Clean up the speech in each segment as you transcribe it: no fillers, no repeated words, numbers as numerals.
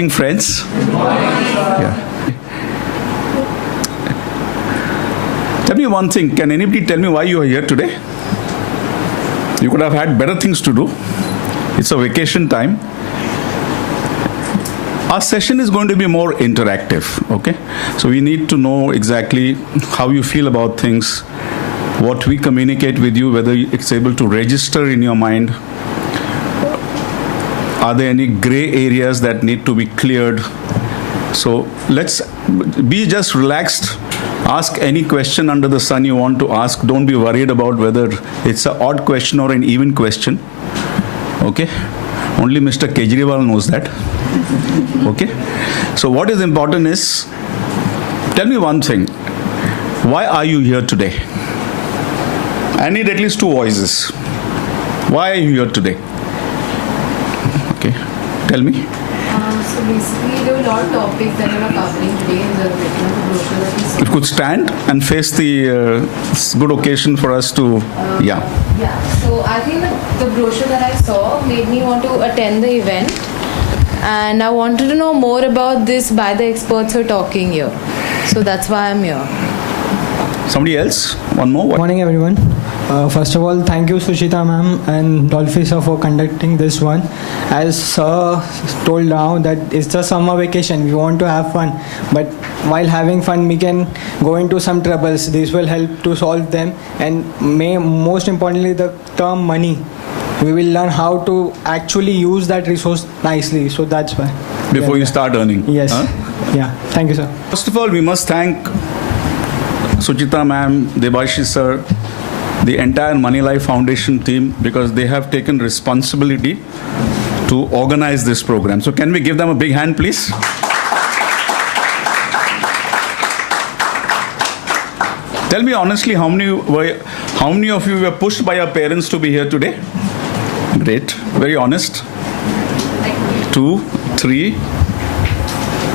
morning, friends. Good morning, yeah. Tell me one thing. Can anybody tell me why you are here today? You could have had better things to do. It's a vacation time. Our session is going to be more interactive, okay? So we need to know exactly how you feel about things, what we communicate with you, whether it's able to register in your mind. Are there any gray areas that need to be cleared? So let's be just relaxed. Ask any question under the sun you want to ask. Don't be worried about whether it's an odd question or an even question. Okay? Only Mr. Kejriwal knows that. Okay? So what is important is, tell me one thing. Why are you here today? I need at least 2 voices. Why are you here today? Okay, tell me. So basically, there were a lot of topics that we were covering today in the brochure that we saw. If you could stand and face the good occasion for us to, Yeah, so I think the brochure that I saw made me want to attend the event. And I wanted to know more about this by the experts who are talking here. So that's why I'm here. Somebody else? One more? Good morning, everyone. First of all, thank you, Sushita ma'am and Dolphy sir for conducting this one. As sir told now that it's the summer vacation, we want to have fun. But while having fun, we can go into some troubles. This will help to solve them. And most importantly, the term money. We will learn how to actually use that resource nicely. So that's why. Before you start earning. Yes. Huh? Yeah. Thank you, sir. First of all, we must thank Suchita ma'am, Debashish sir, the entire Money Life Foundation team, because they have taken responsibility to organize this program. So can we give them a big hand, please? Tell me honestly, how many of you were pushed by your parents to be here today? Great. Very honest. 2, 3,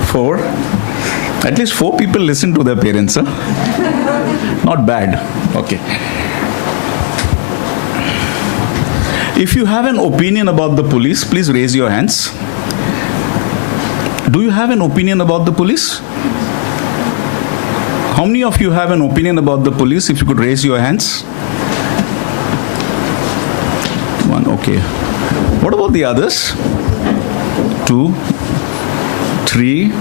4. At least 4 people listen to their parents, huh? Not bad. Okay. If you have an opinion about the police, please raise your hands. Do you have an opinion about the police? How many of you have an opinion about the police? If you could raise your hands. 1, okay. What about the others? 2, 3.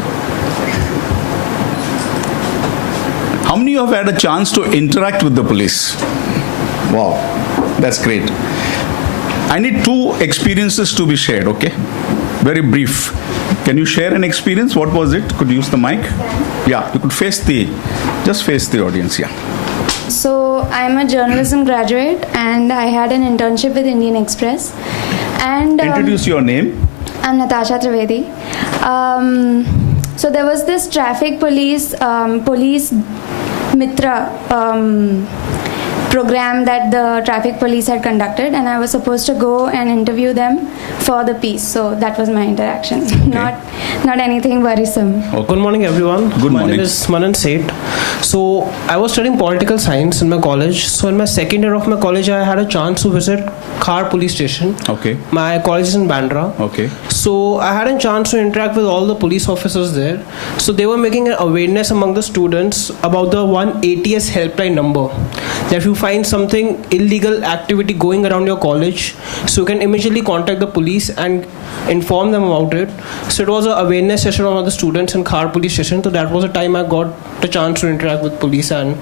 How many of you have had a chance to interact with the police? Wow, that's great. I need 2 experiences to be shared, okay? Very brief. Can you share an experience? What was it? Could you use the mic? Yeah, you could just face the audience, yeah. So I'm a journalism graduate and I had an internship with Indian Express. And Introduce your name. I'm Natasha Trivedi. So there was this traffic police Mitra program that the traffic police had conducted, and I was supposed to go and interview them for the piece. So that was my interaction. Okay. Not anything worrisome. Okay. Good morning, everyone. Good morning. My name is Manan Seth. So I was studying political science in my college. So in my second year of my college, I had a chance to visit Khar police station. Okay. My college is in Bandra. Okay. So I had a chance to interact with all the police officers there. So they were making an awareness among the students about the 180S helpline number. That if you find something illegal activity going around your college, so you can immediately contact the police and inform them about it. So it was an awareness session among the students in Khar police station. So that was the time I got the chance to interact with police and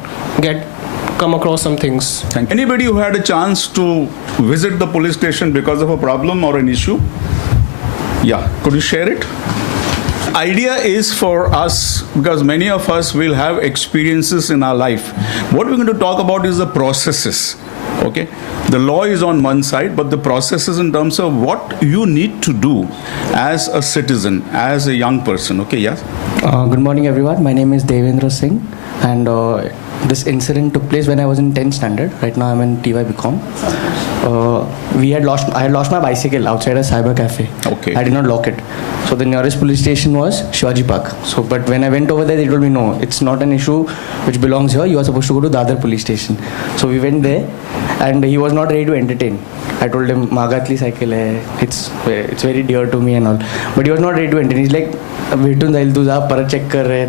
come across some things. Thank you. Anybody who had a chance to visit the police station because of a problem or an issue? Yeah, could you share it? Idea is for us, because many of us will have experiences in our life. What we're going to talk about is the processes. Okay, the law is on one side, but the processes in terms of what you need to do as a citizen, as a young person. Okay, yes. Good morning, everyone. My name is Devendra Singh, and this incident took place when I was in 10th standard. Right now, I'm in TY BCom. I had lost my bicycle outside a cyber cafe. Okay. I did not lock it. So the nearest police station was Shivaji Park. So, but when I went over there, they told me, no, it's not an issue which belongs here. You are supposed to go to the other police station. So we went there, and he was not ready to entertain. I told him, Magatli cycle hai. It's very dear to me and all. But he was not ready to entertain. He's like, "Vetun zail tuja, para check kar rahe,"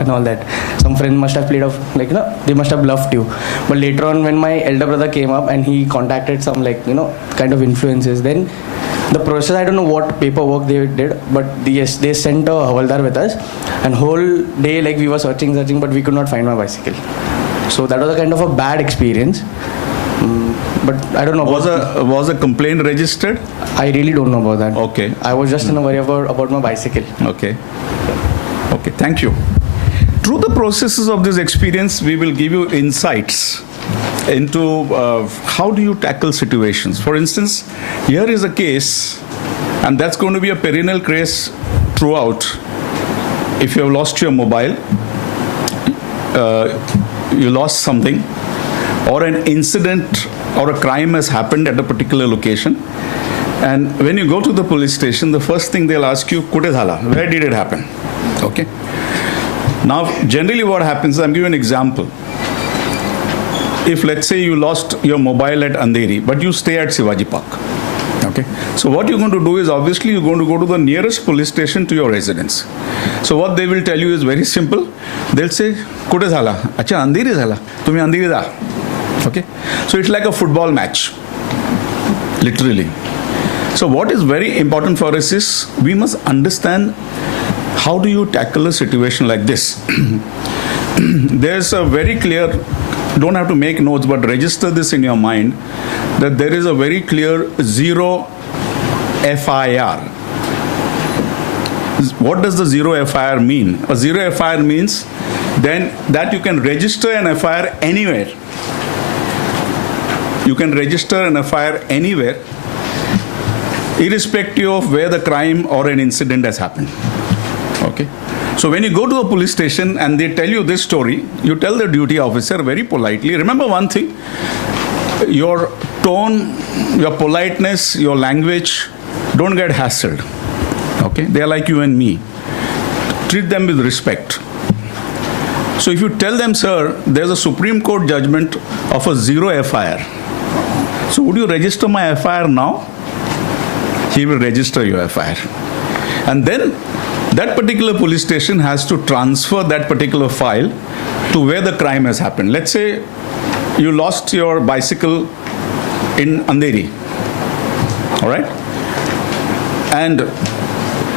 and all that. Some friends must have played off, like, they must have bluffed you. But later on, when my elder brother came up and he contacted some, like, kind of influences, then the process, I don't know what paperwork they did, but yes, they sent a Havaldar with us, and whole day, like, we were searching, but we could not find my bicycle. So that was a kind of a bad experience. But I don't know. Was a complaint registered? I really don't know about that. Okay. I was just in a worry about my bicycle. Okay. Okay, thank you. Through the processes of this experience, we will give you insights into how do you tackle situations. For instance, here is a case, and that's going to be a perennial case throughout. If you have lost your mobile, you lost something, or an incident or a crime has happened at a particular location, and when you go to the police station, the first thing they'll ask you, "Kute dhala?" Where did it happen? Okay. Now, generally what happens, I'm giving an example. If, let's say, you lost your mobile at Andheri, but you stay at Shivaji Park. Okay. So what you're going to do is, obviously, you're going to go to the nearest police station to your residence. So what they will tell you is very simple. They'll say, "Kute dhala?" Acha, Andheri dhala. Tumi Andheri da. Okay. So it's like a football match. Literally. So what is very important for us is, we must understand how do you tackle a situation like this. There's a very clear, don't have to make notes, but register this in your mind, that there is a very clear zero FIR. What does the zero FIR mean? A zero FIR means then that you can register an FIR anywhere. You can register an FIR anywhere, irrespective of where the crime or an incident has happened. Okay. So when you go to a police station and they tell you this story, you tell the duty officer very politely. Remember one thing, your tone, your politeness, your language, don't get hassled. Okay. They are like you and me. Treat them with respect. So if you tell them, "Sir, there's a Supreme Court judgment of a zero FIR. So would you register my FIR now?" He will register your FIR. And then that particular police station has to transfer that particular file to where the crime has happened. Let's say you lost your bicycle in Andheri. All right? And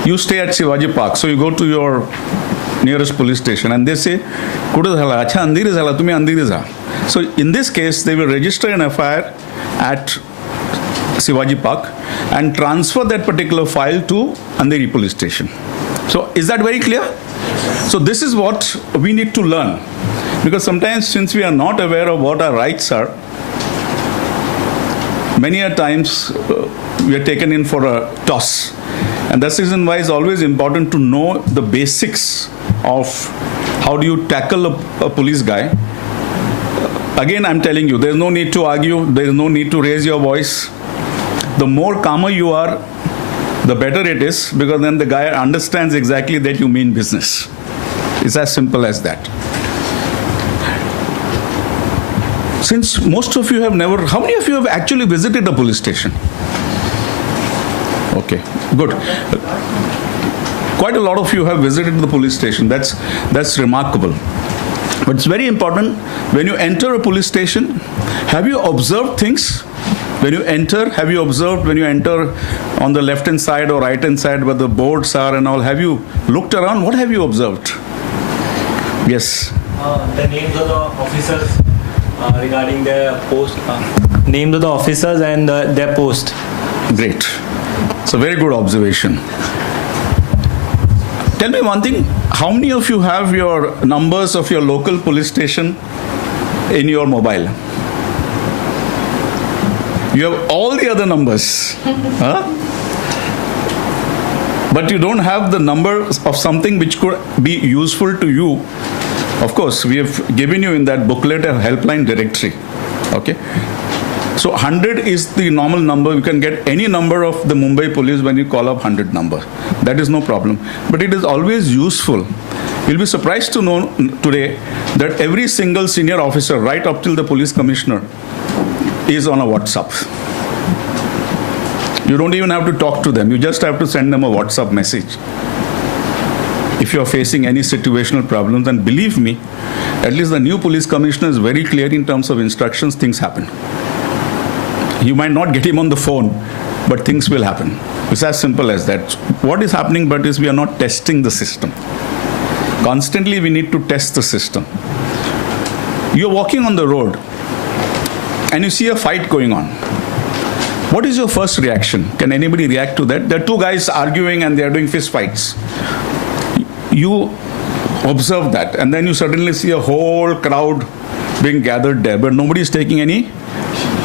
you stay at Shivaji Park. So you go to your nearest police station and they say, "Kuda dhala? Acha Andheri dhala, tumi Andheri za." So in this case, they will register an FIR at Shivaji Park and transfer that particular file to Andheri police station. So is that very clear? So this is what we need to learn, because sometimes, since we are not aware of what our rights are, many a times we are taken in for a toss. And that's the reason why it's always important to know the basics of how do you tackle a police guy. Again, I'm telling you, there's no need to argue, there's no need to raise your voice. The more calmer you are, the better it is, because then the guy understands exactly that you mean business. It's as simple as that. Since most of you have never, how many of you have actually visited a police station? Okay, good. Quite a lot of you have visited the police station. That's remarkable. But it's very important, when you enter a police station, have you observed things? When you enter, have you observed when you enter on the left-hand side or right-hand side where the boards are and all? Have you looked around? What have you observed? Yes. The names of the officers regarding their post. Names of the officers and their post. Great. It's a very good observation. Tell me one thing. How many of you have your numbers of your local police station in your mobile? You have all the other numbers. Huh? But you don't have the number of something which could be useful to you. Of course, we have given you in that booklet a helpline directory. Okay? So 100 is the normal number. You can get any number of the Mumbai police when you call up 100 number. That is no problem. But it is always useful. You'll be surprised to know today that every single senior officer, right up till the police commissioner, is on a WhatsApp. You don't even have to talk to them. You just have to send them a WhatsApp message. If you're facing any situational problems, and believe me, at least the new police commissioner is very clear in terms of instructions, things happen. You might not get him on the phone, but things will happen. It's as simple as that. What is happening but is we are not testing the system. Constantly we need to test the system. You're walking on the road and you see a fight going on. What is your first reaction? Can anybody react to that? There are two guys arguing and they are doing fist fights. You observe that and then you suddenly see a whole crowd being gathered there, but nobody is taking any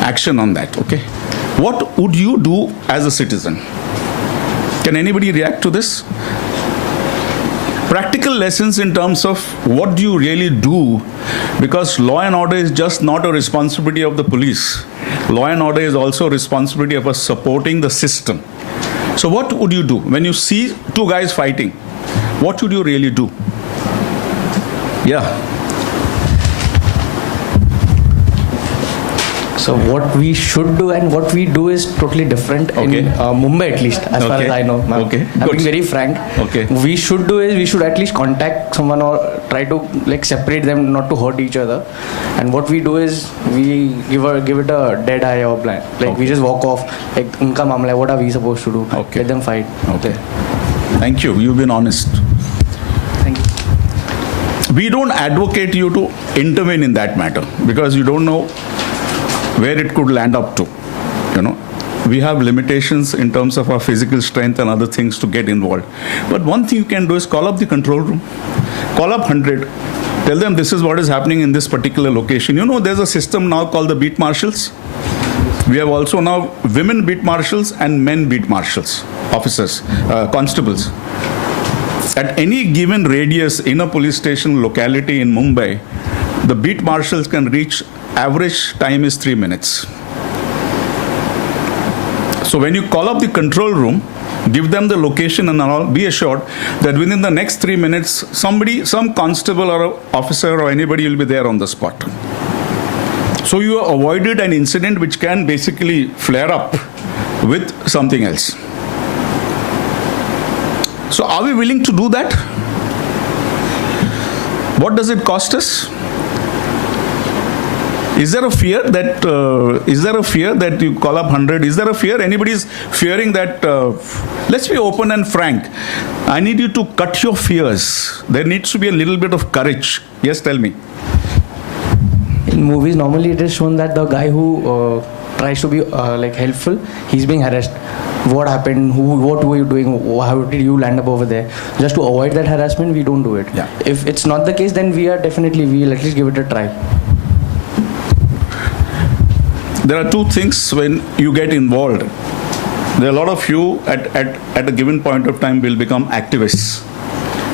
action on that, okay? What would you do as a citizen? Can anybody react to this? Practical lessons in terms of what do you really do, because law and order is just not a responsibility of the police. Law and order is also a responsibility of us supporting the system. So what would you do when you see two guys fighting? What would you really do? Yeah. So what we should do and what we do is totally different in Mumbai, at least, as far as I know. Okay. I'm Good. being very frank. Okay. We should do is we should at least contact someone or try to like separate them, not to hurt each other. And what we do is we give it a dead eye or blind. Like we just walk off. Like unka mamla hai, what are we supposed to do? Okay. Let them fight. Okay. Thank you. You've been honest. Thank you. We don't advocate you to intervene in that matter because you don't know where it could land up to. You know, we have limitations in terms of our physical strength and other things to get involved. But one thing you can do is call up the control room, call up 100, tell them this is what is happening in this particular location. You know, there's a system now called the beat marshals. We have also now women beat marshals and men beat marshals, officers, constables. At any given radius in a police station locality in Mumbai, the beat marshals can reach, average time is 3 minutes. So when you call up the control room, give them the location and all, be assured that within the next 3 minutes, somebody, some constable or officer or anybody will be there on the spot. So you avoided an incident which can basically flare up with something else. So are we willing to do that? What does it cost us? Is there a fear that you call up 100? Is there a fear? Anybody is fearing that? Let's be open and frank. I need you to cut your fears. There needs to be a little bit of courage. Yes, tell me. In movies, normally it is shown that the guy who tries to be like helpful, he's being harassed. What happened? What were you doing? How did you land up over there? Just to avoid that harassment, we don't do it. Yeah. If it's not the case, then we'll at least give it a try. There are two things when you get involved. There are a lot of you at a given point of time will become activists,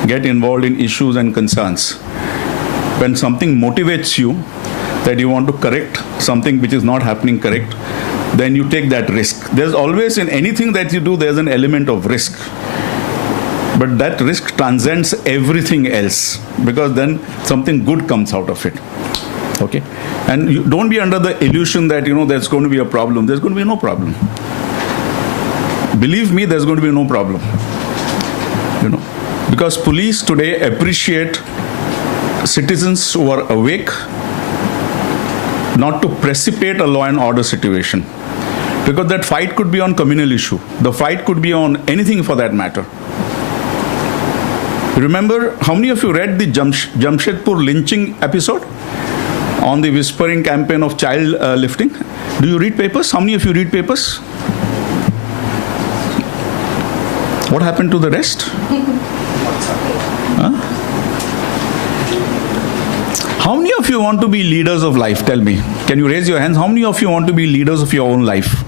get involved in issues and concerns. When something motivates you, that you want to correct something which is not happening correct, then you take that risk. There's always, in anything that you do, there's an element of risk. But that risk transcends everything else, because then something good comes out of it. Okay? And you don't be under the illusion that, there's going to be a problem. There's going to be no problem. Believe me, there's going to be no problem. Because police today appreciate citizens who are awake, not to precipitate a law and order situation. Because that fight could be on communal issue. The fight could be on anything for that matter. Remember, how many of you read the Jamshedpur lynching episode on the whispering campaign of child lifting? Do you read papers? How many of you read papers? What happened to the rest? Huh? How many of you want to be leaders of life? Tell me. Can you raise your hands? How many of you want to be leaders of your own life?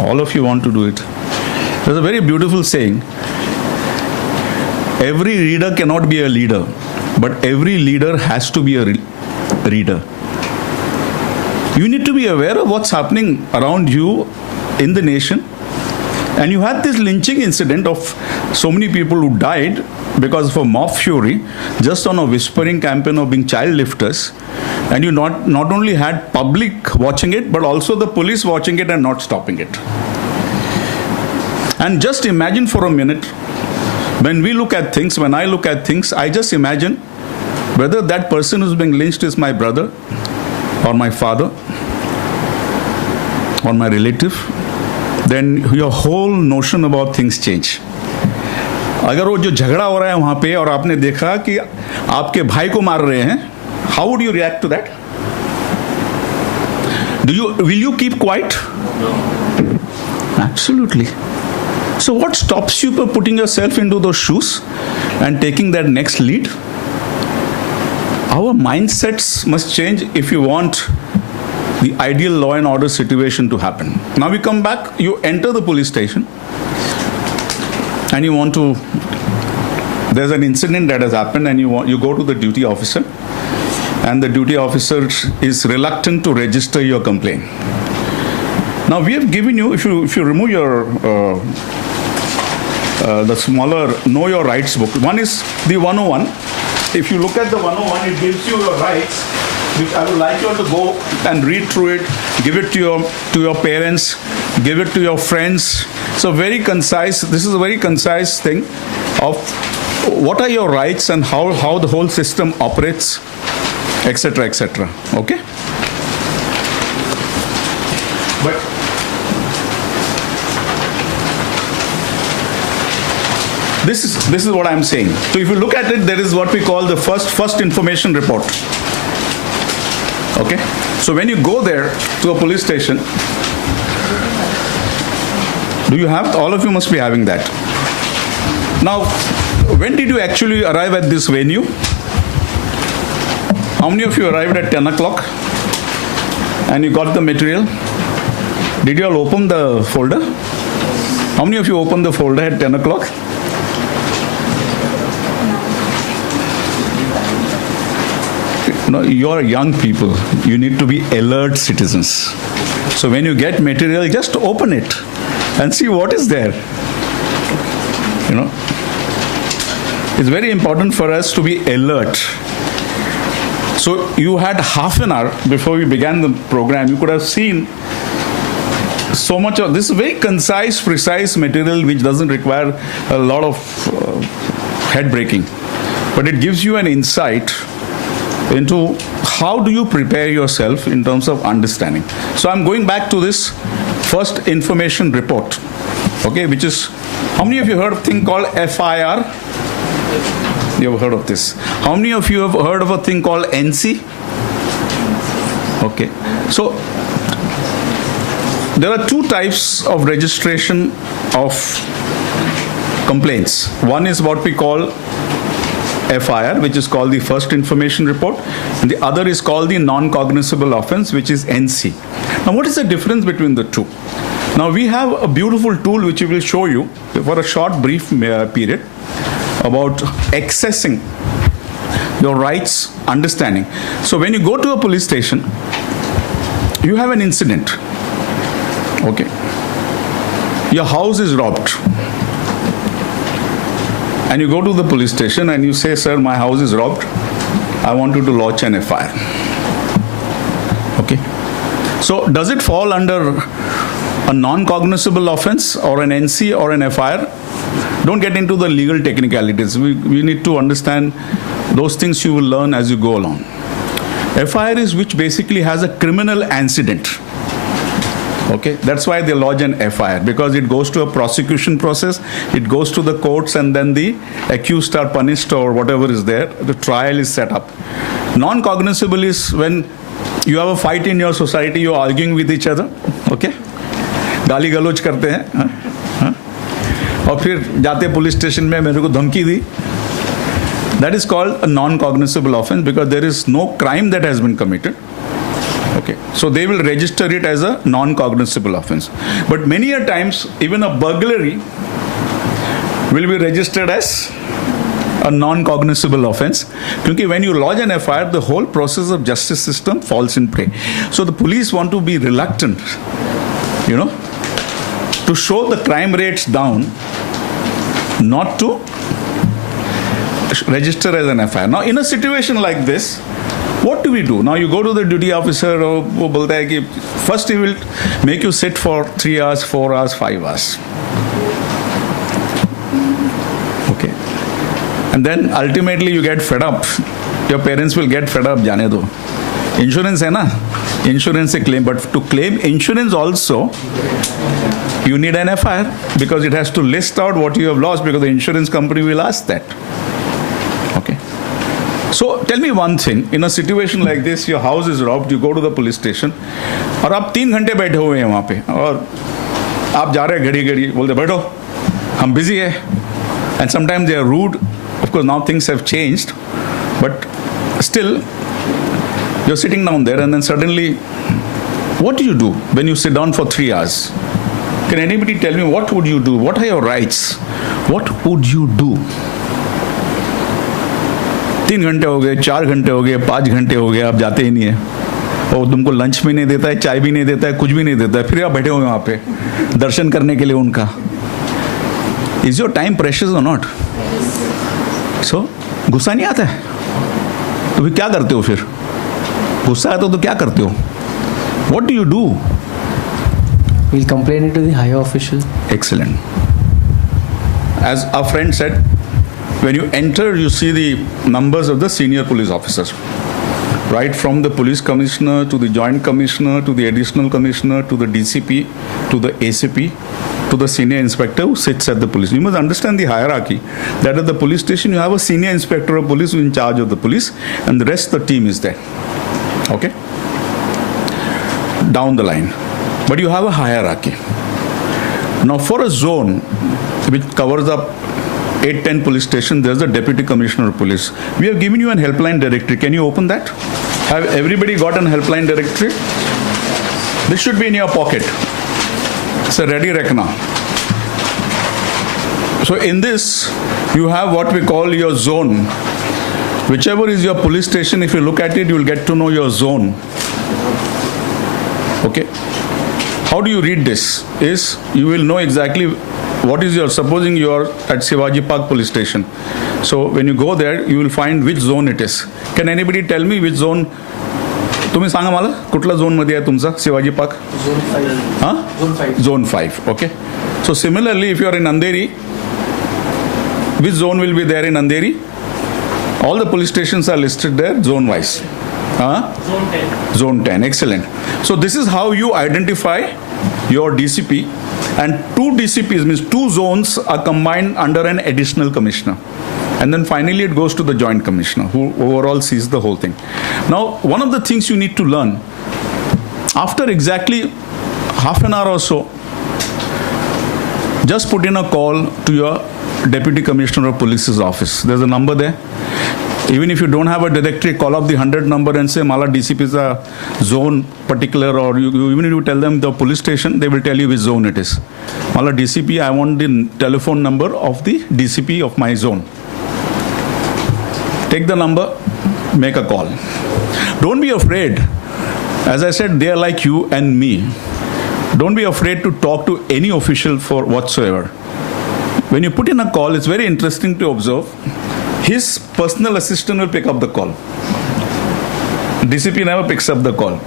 All of you want to do it. There's a very beautiful saying. Every reader cannot be a leader, but every leader has to be a reader. You need to be aware of what's happening around you in the nation. And you had this lynching incident of so many people who died because of a mob fury, just on a whispering campaign of being child lifters. And you not only had public watching it, but also the police watching it and not stopping it. And just imagine for a minute, when we look at things, when I look at things, I just imagine whether that person who's being lynched is my brother or my father or my relative, then your whole notion about things change. अगर वो जो झगड़ा हो रहा है वहाँ पे और आपने देखा कि आपके भाई को मार रहे हैं, how would you react to that? Will you keep quiet? Absolutely. So what stops you from putting yourself into those shoes and taking that next lead? Our mindsets must change if you want the ideal law and order situation to happen. Now we come back, you enter the police station and you want to, there's an incident that has happened and you go to the duty officer and the duty officer is reluctant to register your complaint. Now we have given you, if you remove your the smaller Know Your Rights book, one is the 101. If you look at the 101, it gives you your rights, which I would like you all to go and read through it, give it to your parents, give it to your friends. So very concise, this is a very concise thing of what are your rights and how the whole system operates, etc., etc. Okay? But this is what I'm saying. So if you look at it, there is what we call the first information report. Okay? So when you go there to a police station, do you have, all of you must be having that. Now, when did you actually arrive at this venue? How many of you arrived at 10 o'clock and you got the material? Did you all open the folder? How many of you opened the folder at 10 o'clock? No, you're young people. You need to be alert citizens. So when you get material, just open it and see what is there. You know, it's very important for us to be alert. So you had half an hour before we began the program. You could have seen so much of this very concise, precise material which doesn't require a lot of head breaking, but it gives you an insight into how do you prepare yourself in terms of understanding. So I'm going back to this first information report, okay, which is, how many of you heard of a thing called FIR? You have heard of this. How many of you have heard of a thing called NC? Okay, so there are two types of registration of complaints. One is what we call FIR, which is called the first information report, and the other is called the non-cognizable offense, which is NC. Now, what is the difference between the two? Now, we have a beautiful tool which we will show you for a short, brief period about accessing your rights understanding. So, when you go to a police station, you have an incident. Okay, your house is robbed. And you go to the police station and you say, sir, my house is robbed. I want you to lodge an FIR. Okay. So does it fall under a non-cognizable offense or an NC or an FIR? Don't get into the legal technicalities. We need to understand those things you will learn as you go along. FIR is which basically has a criminal antecedent. Okay, that's why they lodge an FIR, because it goes to a prosecution process, it goes to the courts, and then the accused are punished or whatever is there. The trial is set up. Non-cognizable is when you have a fight in your society, you're arguing with each other. Okay, गाली गलौज करते हैं, और फिर जाते police station में मेरे को धमकी दी. That is called a non-cognizable offense because there is no crime that has been committed. Okay, so they will register it as a non-cognizable offense. But many a times, even a burglary will be registered as a non-cognizable offense. Because when you lodge an FIR, the whole process of justice system falls in play. So the police want to be reluctant, to show the crime rates down, not to register as an FIR. Now, in a situation like this, what do we do? Now you go to the duty officer, first he will make you sit for 3 hours, 4 hours, 5 hours. Okay. And then ultimately you get fed up. Your parents will get fed up, jane do. Insurance hai na? Insurance se claim. But to claim insurance also, you need an FIR because it has to list out what you have lost because the insurance company will ask that. Okay. So tell me one thing, in a situation like this, your house is robbed, you go to the police station, और आप 3 घंटे बैठे हुए हैं वहाँ पे, और आप जा रहे हैं घड़ी घड़ी, बोलते बैठो, हम busy है, and sometimes they are rude. Of course now things have changed, but still you're sitting down there, and then suddenly, what do you do when you sit down for 3 hours? Can anybody tell me what would you do? What are your rights? What would you do? 3 घंटे हो गए, 4 घंटे हो गए, 5 घंटे हो गए, आप जाते ही नहीं है, और तुमको लंच भी नहीं देता है, चाय भी नहीं देता है, कुछ भी नहीं देता है, फिर आप बैठे हुए वहाँ पे दर्शन करने के लिए उनका. इज योर टाइम प्रेशियस और नॉट? सो गुस्सा नहीं आता है तो फिर क्या करते हो? फिर गुस्सा आता तो क्या करते हो? What do you do? We'll complain it to the higher official. Excellent. As our friend said, when you enter, you see the numbers of the senior police officers. Right from the police commissioner to the joint commissioner to the additional commissioner to the DCP to the ACP to the senior inspector who sits at the police. You must understand the hierarchy. That at the police station you have a senior inspector of police who is in charge of the police, and the rest of the team is there. Okay? Down the line. But you have a hierarchy. Now for a zone which covers up 8-10 police stations, there's a deputy commissioner of police. We have given you an helpline directory. Can you open that? Have everybody got an helpline directory? This should be in your pocket. It's a ready reckoner. So in this, you have what we call your zone. Whichever is your police station, if you look at it, you will get to know your zone. Okay? How do you read this? Is you will know exactly what is your, supposing you are at Shivaji Park police station. So when you go there, you will find which zone it is. Can anybody tell me which zone? तुम्ही सांगा मला कुठला zone मध्ये आहे तुमचा Shivaji park? Zone 5. Huh? Zone 5. Zone 5. Okay. So similarly, if you are in Andheri, which zone will be there in Andheri? All the police stations are listed there zone wise. Zone 10. Zone 10, excellent. So this is how you identify your DCP, and 2 DCPs means 2 zones are combined under an additional commissioner. And then finally it goes to the joint commissioner who overall sees the whole thing. Now, one of the things you need to learn, after exactly half an hour or so, just put in a call to your deputy commissioner of police's office. There's a number there. Even if you don't have a directory, call up the 100 number and say, Mala DCP is a zone particular, or even if you tell them the police station, they will tell you which zone it is. Mala DCP, I want the telephone number of the DCP of my zone. Take the number, make a call. Don't be afraid. As I said, they are like you and me. Don't be afraid to talk to any official for whatsoever. When you put in a call, it's very interesting to observe. His personal assistant will pick up the call. DCP never picks up the call.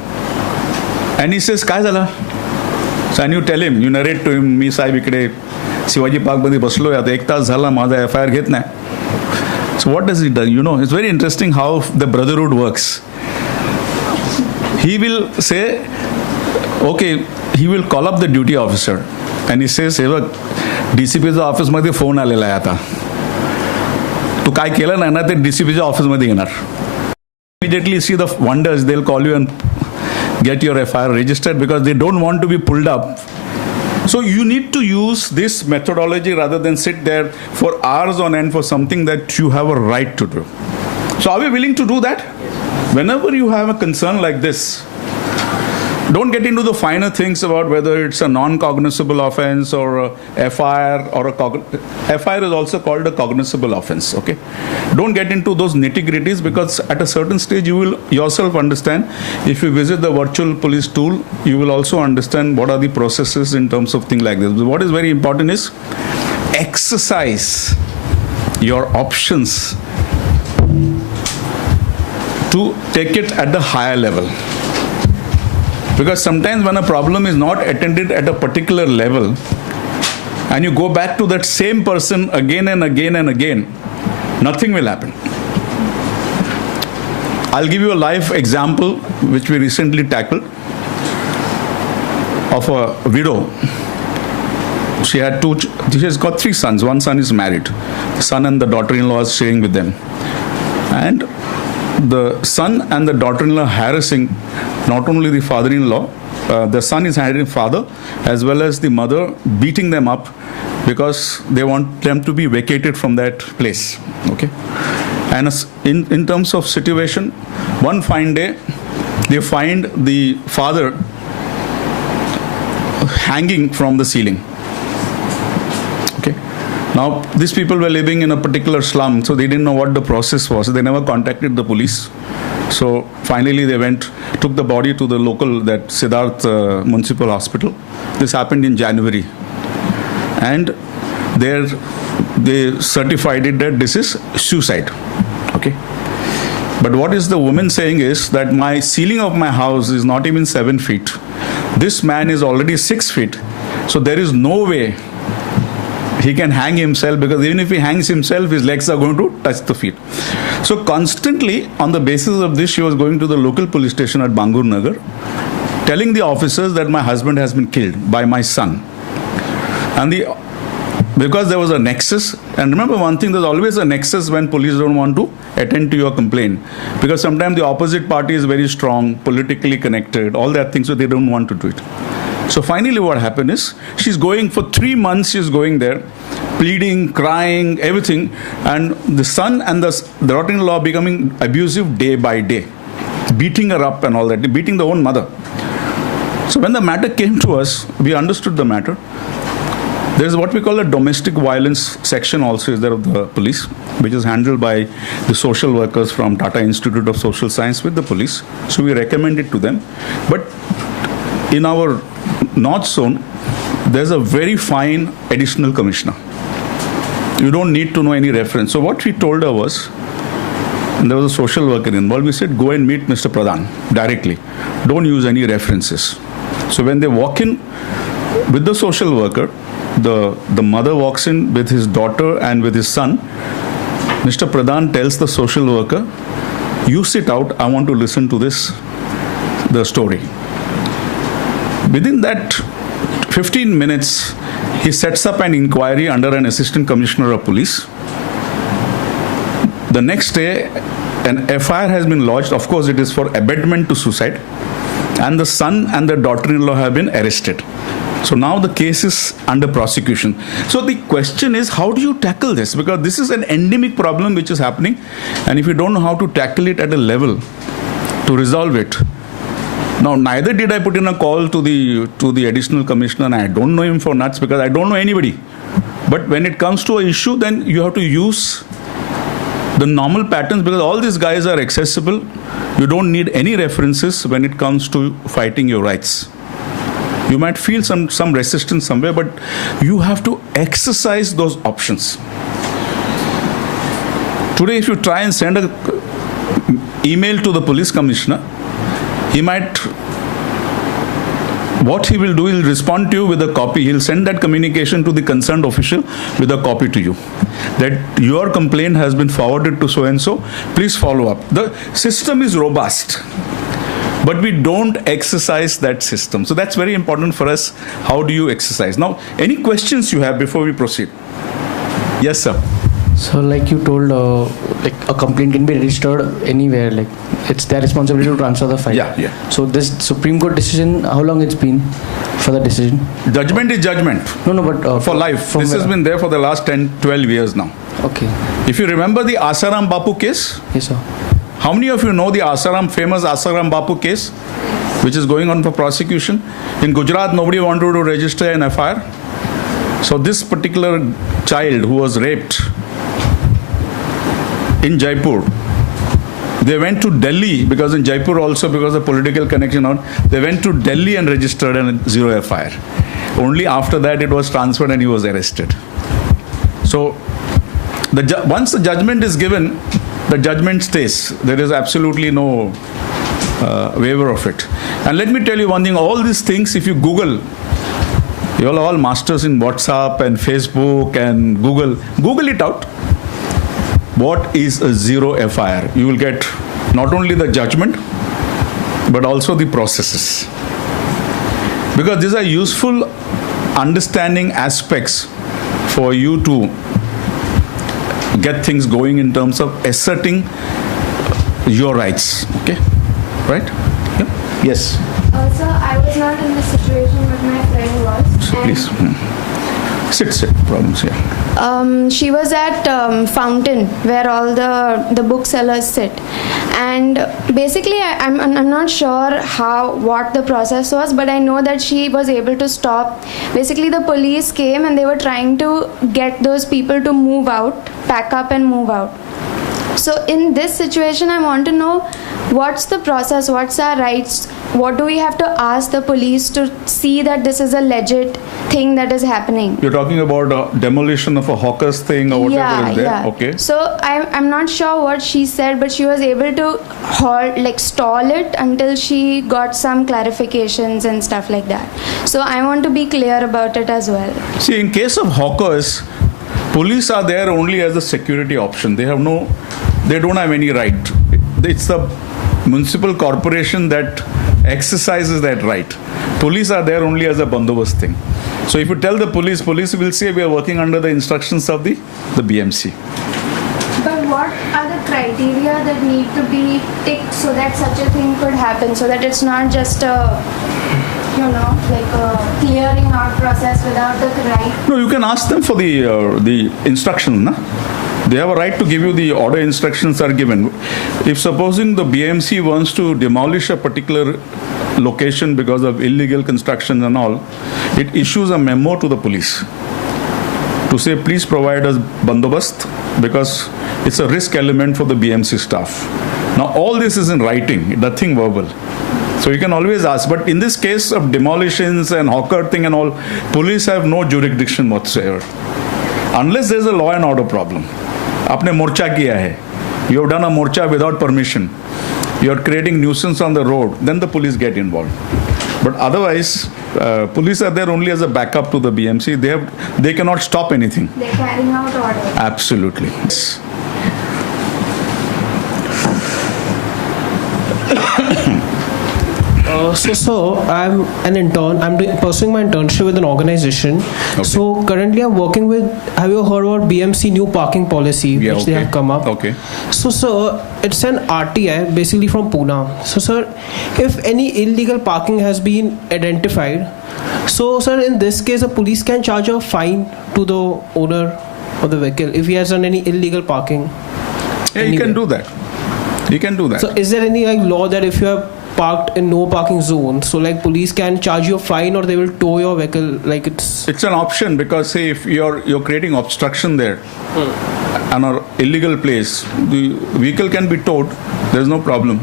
And he says, काय झालं? So and you tell him, you narrate to him, मी साहेब इकडे शिवाजी पार्कमध्ये बसलोय आता 1 तास झाला माझा FIR घेत नाही. So what does he do? You know, it's very interesting how the brotherhood works. He will say, okay, he will call up the duty officer and he says, हे बघ DCPच्या ऑफिसमध्ये फोन आलेला आहे आता. तू काय केलं नाही ना ते DCPच्या ऑफिसमध्ये येणार. Immediately see the wonders, they'll call you and get your FIR registered because they don't want to be pulled up. So you need to use this methodology rather than sit there for hours on end for something that you have a right to do. So are we willing to do that? Whenever you have a concern like this, Don't get into the finer things about whether it's a non-cognizable offense or a FIR or FIR is also called a cognizable offense, okay? Don't get into those nitty-gritties, because at a certain stage you will yourself understand. If you visit the virtual police tool, you will also understand what are the processes in terms of things like this. What is very important is exercise your options to take it at the higher level. Because sometimes when a problem is not attended at a particular level, and you go back to that same person again and again and again, nothing will happen. I'll give you a live example which we recently tackled of a widow. She has got 3 sons. One son is married. The son and the daughter-in-law are staying with them. And the son and the daughter-in-law harassing not only the father-in-law, the son is harassing father as well as the mother, beating them up because they want them to be vacated from that place. Okay, and in terms of situation, one fine day they find the father hanging from the ceiling. Okay. Now, these people were living in a particular slum, so they didn't know what the process was. They never contacted the police. So finally they took the body to the local, that Siddharth Municipal Hospital. This happened in January. And there they certified it that this is suicide. Okay. But what is the woman saying is that my ceiling of my house is not even 7 feet. This man is already 6 feet. So there is no way he can hang himself, because even if he hangs himself, his legs are going to touch the feet. So constantly, on the basis of this, she was going to the local police station at Bangur Nagar, telling the officers that my husband has been killed by my son. And because there was a nexus, and remember one thing, there's always a nexus when police don't want to attend to your complaint. Because sometimes the opposite party is very strong, politically connected, all that thing, so they don't want to do it. So finally what happened is, she's going for 3 months, she's going there, pleading, crying, everything, and the son and the daughter-in-law becoming abusive day by day, beating her up and all that, beating the own mother. So when the matter came to us, we understood the matter. There is what we call a domestic violence section also is there of the police, which is handled by the social workers from Tata Institute of Social Science with the police. So we recommend it to them. But in our North Zone, there's a very fine additional commissioner. You don't need to know any reference. So what we told her was, and there was a social worker involved, we said, go and meet Mr. Pradhan directly. Don't use any references. So when they walk in with the social worker, the mother walks in with his daughter and with his son. Mr. Pradhan tells the social worker, you sit out, I want to listen to the story. Within that 15 minutes, he sets up an inquiry under an assistant commissioner of police. The next day, an FIR has been lodged. Of course, it is for abetment to suicide. And the son and the daughter-in-law have been arrested. So now the case is under prosecution. So the question is, how do you tackle this? Because this is an endemic problem which is happening. And if you don't know how to tackle it at a level to resolve it. Now, neither did I put in a call to the additional commissioner, and I don't know him for nuts because I don't know anybody. But when it comes to an issue, then you have to use the normal patterns, because all these guys are accessible. You don't need any references when it comes to fighting your rights. You might feel some resistance somewhere, but you have to exercise those options. Today, if you try and send an email to the police commissioner, what he will do, he'll respond to you with a copy. He'll send that communication to the concerned official with a copy to you. That your complaint has been forwarded to so-and-so. Please follow up. The system is robust, but we don't exercise that system. So that's very important for us. How do you exercise? Now, any questions you have before we proceed? Yes, sir. So like you told, like a complaint can be registered anywhere, like it's their responsibility to transfer the file. Yeah. So this Supreme Court decision, how long it's been for the decision? Judgment is judgment. No, but for life. This has been there for the last 10, 12 years now. Okay. If you remember the Asaram Bapu case, Yes, sir. How many of you know the famous Asaram Bapu case, which is going on for prosecution? In Gujarat, nobody wanted to register an FIR. So this particular child who was raped in Jaipur, they went to Delhi, because in Jaipur also, because of political connection, they went to Delhi and registered a zero FIR. Only after that it was transferred and he was arrested. So once the judgment is given, the judgment stays. There is absolutely no waiver of it. And let me tell you one thing, all these things, if you Google, you are all masters in WhatsApp and Facebook and Google it out. What is a zero FIR? You will get not only the judgment, but also the processes. Because these are useful understanding aspects for you to get things going in terms of asserting your rights. Okay? Right? Yeah. Yes. Also, I was not in this situation, but my friend was. So please. Sit. Problems here. She was at Fountain, where all the booksellers sit, and basically I'm not sure what the process was, but I know that she was able to stop. Basically, the police came and they were trying to get those people to move out, pack up and move out. So in this situation, I want to know what's the process, what's our rights, what do we have to ask the police to see that this is a legit thing that is happening. You're talking about demolition of a hawker's thing or whatever is there? Yeah. Okay. So I'm not sure what she said, but she was able to stall it until she got some clarifications and stuff like that. So I want to be clear about it as well. See, in case of hawkers, police are there only as a security option. They don't have any right. It's the municipal corporation that exercises that right. Police are there only as a bandobast thing. So if you tell the police will say we are working under the instructions of the BMC. But what are the criteria that need to be ticked so that such a thing could happen, so that it's not just a clearing out process without the right? No, you can ask them for the instruction. Na? They have a right to give you the order. Instructions are given. If supposing the BMC wants to demolish a particular location because of illegal construction and all, it issues a memo to the police to say, please provide us bandobast, because it's a risk element for the BMC staff. Now, all this is in writing, nothing verbal. So you can always ask. But in this case of demolitions and hawker thing and all, police have no jurisdiction whatsoever. Unless there's a law and order problem. आपने मोर्चा किया है. You have done a morcha without permission. You are creating nuisance on the road. Then the police get involved. But otherwise, police are there only as a backup to the BMC. They cannot stop anything. They're carrying out orders. Absolutely. So I'm an intern. I'm pursuing my internship with an organization. Okay. So currently I'm working with, have you heard about BMC new parking policy, which they have come up? Okay. So sir, it's an RTI basically from Pune. So sir, if any illegal parking has been identified, so sir, in this case, the police can charge a fine to the owner of the vehicle if he has done any illegal parking. Yeah, you can do that. You can do that. So is there any law that if you have parked in no parking zone, so police can charge you a fine or they will tow your vehicle? It's an option, because say if you're creating obstruction there on an illegal place, the vehicle can be towed. There's no problem.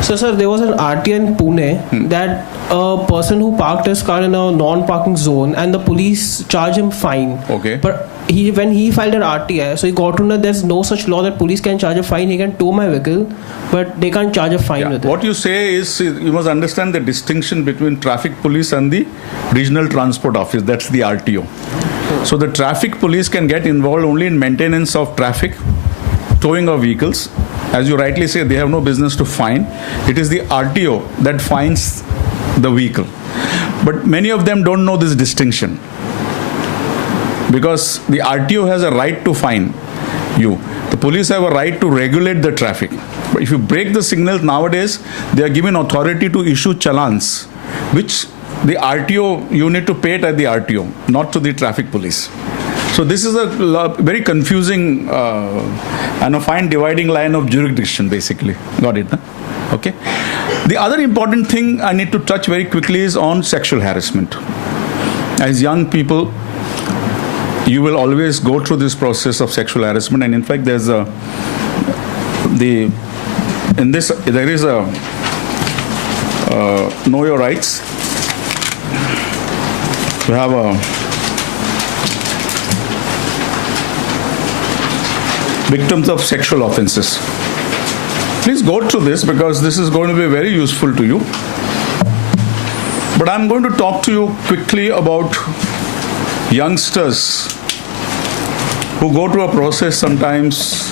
So sir, there was an RTI in Pune that a person who parked his car in a non-parking zone and the police charged him fine. Okay. But when he filed an RTI, so he got to know there's no such law that police can charge a fine. He can tow my vehicle, but they can't charge a fine with it. What you say is, you must understand the distinction between traffic police and the regional transport office. That's the RTO. So the traffic police can get involved only in maintenance of traffic, towing of vehicles. As you rightly say, they have no business to fine. It is the RTO that fines the vehicle. But many of them don't know this distinction, because the RTO has a right to fine you. The police have a right to regulate the traffic. But if you break the signals nowadays, they are given authority to issue challans, which the RTO, you need to pay it at the RTO, not to the traffic police. So So this is a very confusing and a fine dividing line of jurisdiction, basically. Got it? Huh? Okay. The other important thing I need to touch very quickly is on sexual harassment. As young people, you will always go through this process of sexual harassment, and in fact, there is a Know Your Rights. We have a victims of sexual offenses. Please go through this because this is going to be very useful to you. But I'm going to talk to you quickly about youngsters who go through a process sometimes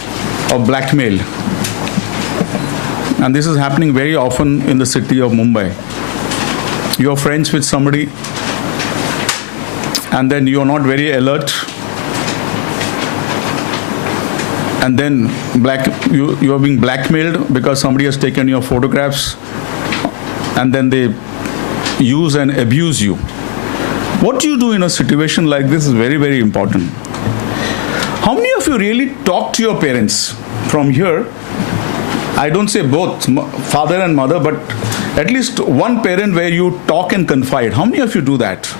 of blackmail. And this is happening very often in the city of Mumbai. You're friends with somebody and then you're not very alert. And then you are being blackmailed because somebody has taken your photographs and then they use and abuse you. What you do in a situation like this is very, very important. How many of you really talk to your parents from here? I don't say both, father and mother, but at least one parent where you talk and confide. How many of you do that?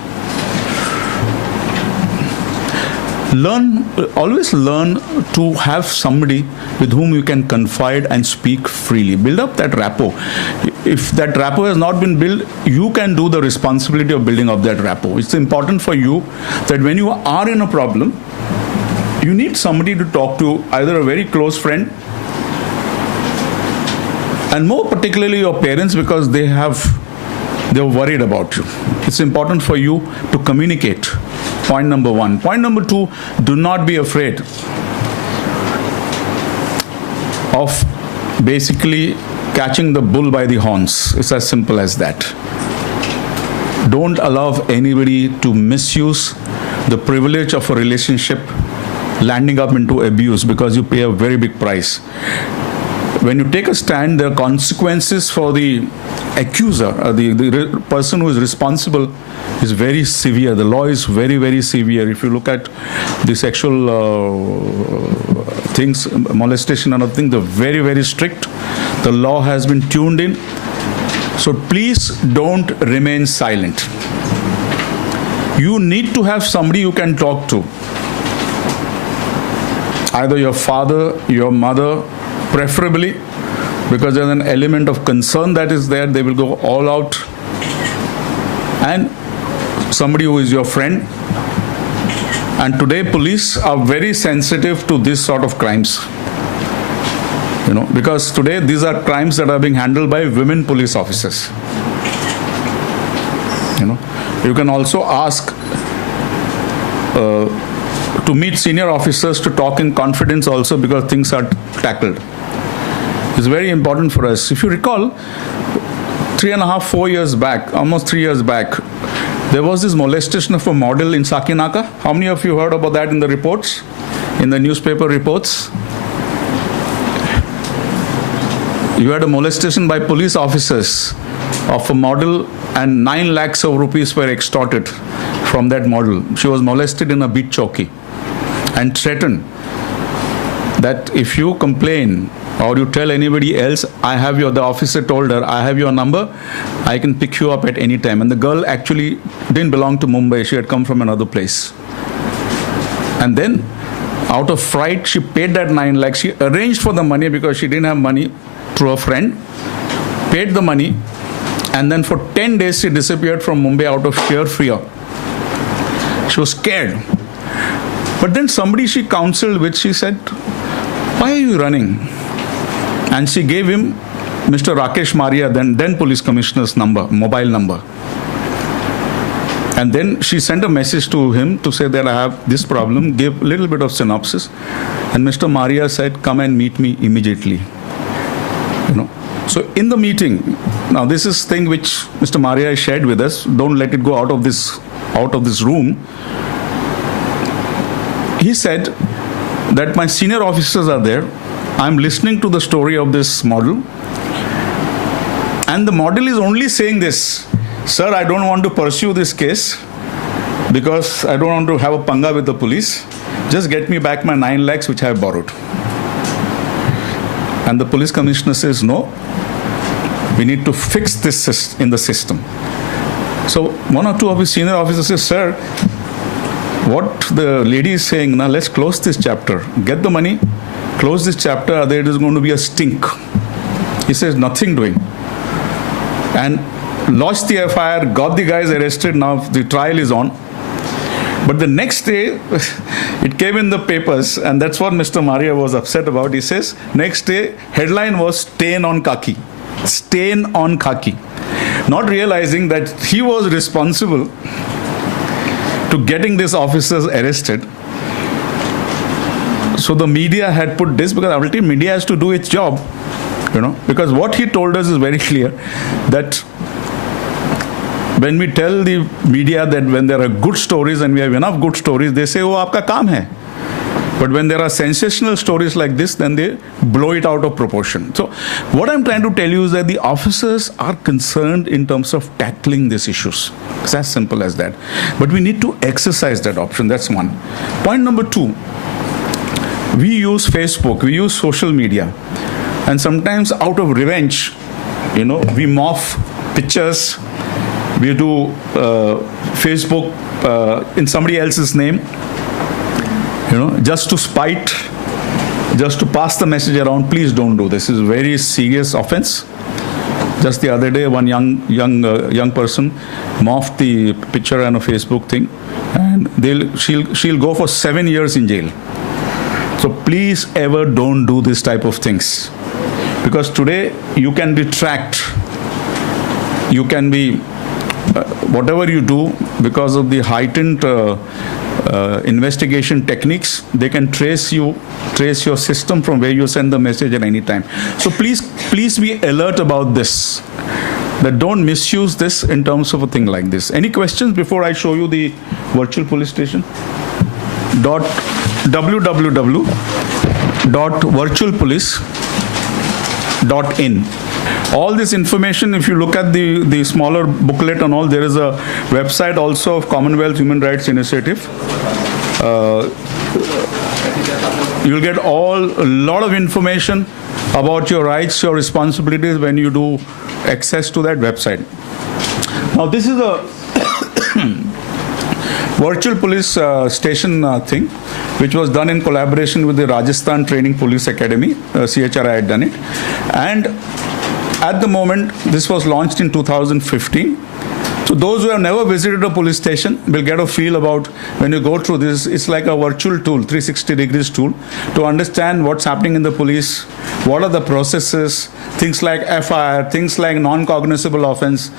Always learn to have somebody with whom you can confide and speak freely. Build up that rapport. If that rapport has not been built, you can do the responsibility of building up that rapport. It's important for you that when you are in a problem, you need somebody to talk to, either a very close friend, and more particularly your parents, because they're worried about you. It's important for you to communicate. Point number one. Point number two, do not be afraid of basically catching the bull by the horns. It's as simple as that. Don't allow anybody to misuse the privilege of a relationship landing up into abuse because you pay a very big price. When you take a stand, there are consequences for the accuser, the person who is responsible is very severe. The law is very, very severe. If you look at the sexual things, molestation and other things, they're very, very strict. The law has been tuned in. So please don't remain silent. You need to have somebody you can talk to. Either your father, your mother, preferably, because there's an element of concern that is there. They will go all out. And somebody who is your friend. And today police are very sensitive to this sort of crimes. Because today these are crimes that are being handled by women police officers. You can also ask to meet senior officers to talk in confidence also, because things are tackled. It's very important for us. If you recall, 3.5, 4 years back, almost 3 years back, there was this molestation of a model in Sakinaka. How many of you heard about that in the reports, in the newspaper reports? You had a molestation by police officers of a model, and 9 lakhs of rupees were extorted from that model. She was molested in a beach chowki and threatened that if you complain or you tell anybody else, the officer told her, I have your number, I can pick you up at any time. And the girl actually didn't belong to Mumbai, she had come from another place. And then, out of fright, she paid that 9 lakhs. She arranged for the money because she didn't have money through a friend, paid the money, and then for 10 days she disappeared from Mumbai out of sheer fear. She was scared. But then somebody she counseled with, she said, why are you running? And she gave him Mr. Rakesh Maria, then police commissioner's number, mobile number. And then she sent a message to him to say that I have this problem, gave a little bit of synopsis. And Mr. Maria said, come and meet me immediately. So in the meeting, now this is thing which Mr. Maria shared with us, don't let it go out of this room. He said that my senior officers are there. I'm listening to the story of this model. And the model is only saying this, sir, I don't want to pursue this case. because I don't want to have a panga with the police. Just get me back my 9 lakhs which I have borrowed. And the police commissioner says, no, we need to fix this in the system. So one or two of his senior officers say, sir, what the lady is saying, now let's close this chapter. Get the money, close this chapter, or there is going to be a stink. He says, nothing doing. And lodged the FIR, got the guys arrested, now the trial is on. But the next day, it came in the papers, and that's what Mr. Maria was upset about. He says, next day, headline was stain on khaki. Stain on khaki. Not realizing that he was responsible to getting these officers arrested. So the media had put this, because ultimately media has to do its job, because what he told us is very clear, that when we tell the media that when there are good stories and we have enough good stories, they say, oh, aapka kaam hai. But when there are sensational stories like this, then they blow it out of proportion. So what I'm trying to tell you is that the officers are concerned in terms of tackling these issues. It's as simple as that. But we need to exercise that option. That's one. Point number 2, we use Facebook, we use social media. And sometimes out of revenge, we morph pictures, we do Facebook in somebody else's name, just to spite, just to pass the message around. Please don't do this. This is a very serious offense. Just the other day, one young person morphed the picture on a Facebook thing, and she'll go for 7 years in jail. So please ever don't do this type of things, because today you can be tracked, you can be whatever you do, because of the heightened investigation techniques, they can trace your system from where you send the message at any time. So please be alert about this, that don't misuse this in terms of a thing like this. Any questions before I show you the virtual police station? www.virtualpolice.in. All this information, if you look at the smaller booklet and all, there is a website also of Commonwealth Human Rights Initiative. You'll get a lot of information about your rights, your responsibilities when you do access to that website. Now this is a virtual police station thing, which was done in collaboration with the Rajasthan Training Police Academy. CHRI had done it. And at the moment, this was launched in 2015. So those who have never visited a police station will get a feel about when you go through this. It's like a virtual tool, 360 degrees tool, to understand what's happening in the police, what are the processes, things like FIR, things like non-cognizable offense,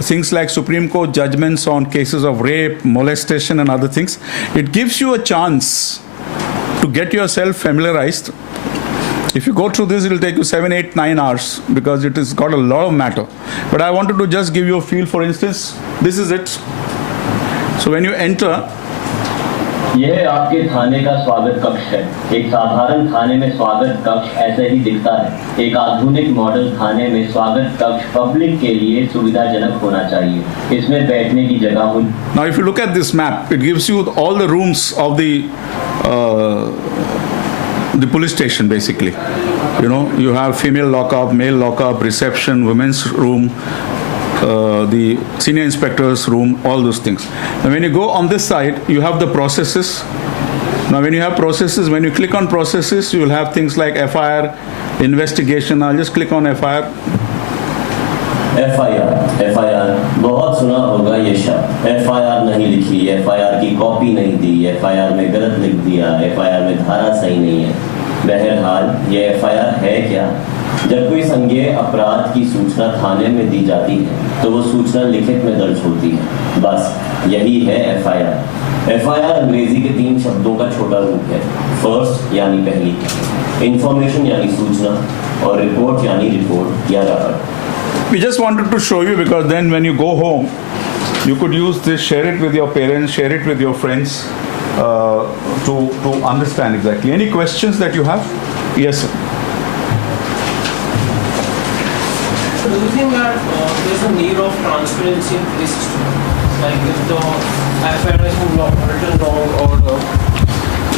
things like Supreme Court judgments on cases of rape, molestation and other things. It gives you a chance to get yourself familiarized. If you go through this, it will take you 7, 8, 9 hours, because it has got a lot of matter. But I wanted to just give you a feel. For instance, this is it. So when you enter, यह आपके थाने का स्वागत कक्ष है। एक साधारण थाने में स्वागत कक्ष ऐसे ही दिखता है। एक आधुनिक मॉडल थाने में स्वागत कक्ष पब्लिक के लिए सुविधाजनक होना चाहिए। इसमें बैठने की जगह हो। Now if you look at this map, it gives you all the rooms of the police station, basically. You have female lockup, male lockup, reception, women's room, the senior inspector's room, all those things. Now when you go on this side, you have the processes. Now when you have processes, when you click on processes, you will have things like FIR, investigation. I'll just click on FIR. FIR बहुत सुना होगा ये शब्द। FIR नहीं लिखी, FIR की copy नहीं दी, FIR में गलत लिख दिया, FIR में धारा सही नहीं है। बहरहाल ये FIR है क्या? जब कोई संज्ञेय अपराध की सूचना थाने में दी जाती है तो वो सूचना लिखित में दर्ज होती है। बस यही है FIR। FIR अंग्रेजी के 3 शब्दों का छोटा रूप है। फर्स्ट यानी पहली, इंफॉर्मेशन यानी सूचना, और रिपोर्ट यानी रिपोर्ट या रपट। We just wanted to show you, because then when you go home, you could use this, share it with your parents, share it with your friends, to understand exactly. Any questions that you have? Yes, sir. So do you think that there's a need of transparency in police system? Like if the FIR is not written wrong or